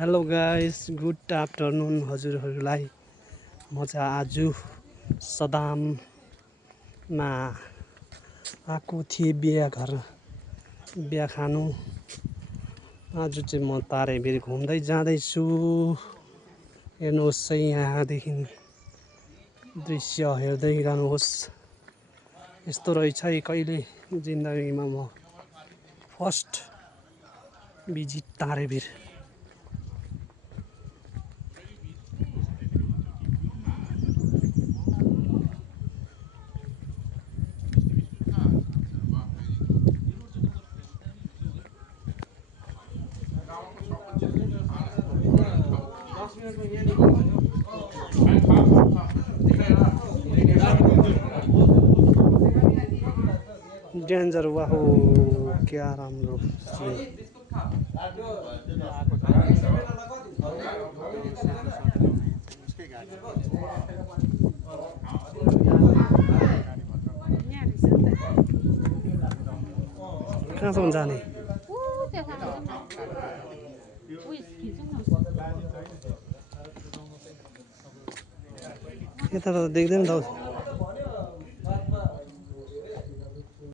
Hello guys, good afternoon हजुरहरूलाई। म चाहिँ आज सदाममा आएको थिएँ बिहा खानु। आज चाहिँ म तारेभिर घुम्दै जाँदैछु। हेर्नुहोस् है, यहाँदेखि दृश्य हेर्दै जानुहोस्। यस्तो रहेछ है, कहिले जिन्दगीमा म फर्स्ट भिजिट तारेभिर। डेन्जर, वाहो क्या राम्रो सिन। कहाँसम्म जाने? यता त देख्दैन त।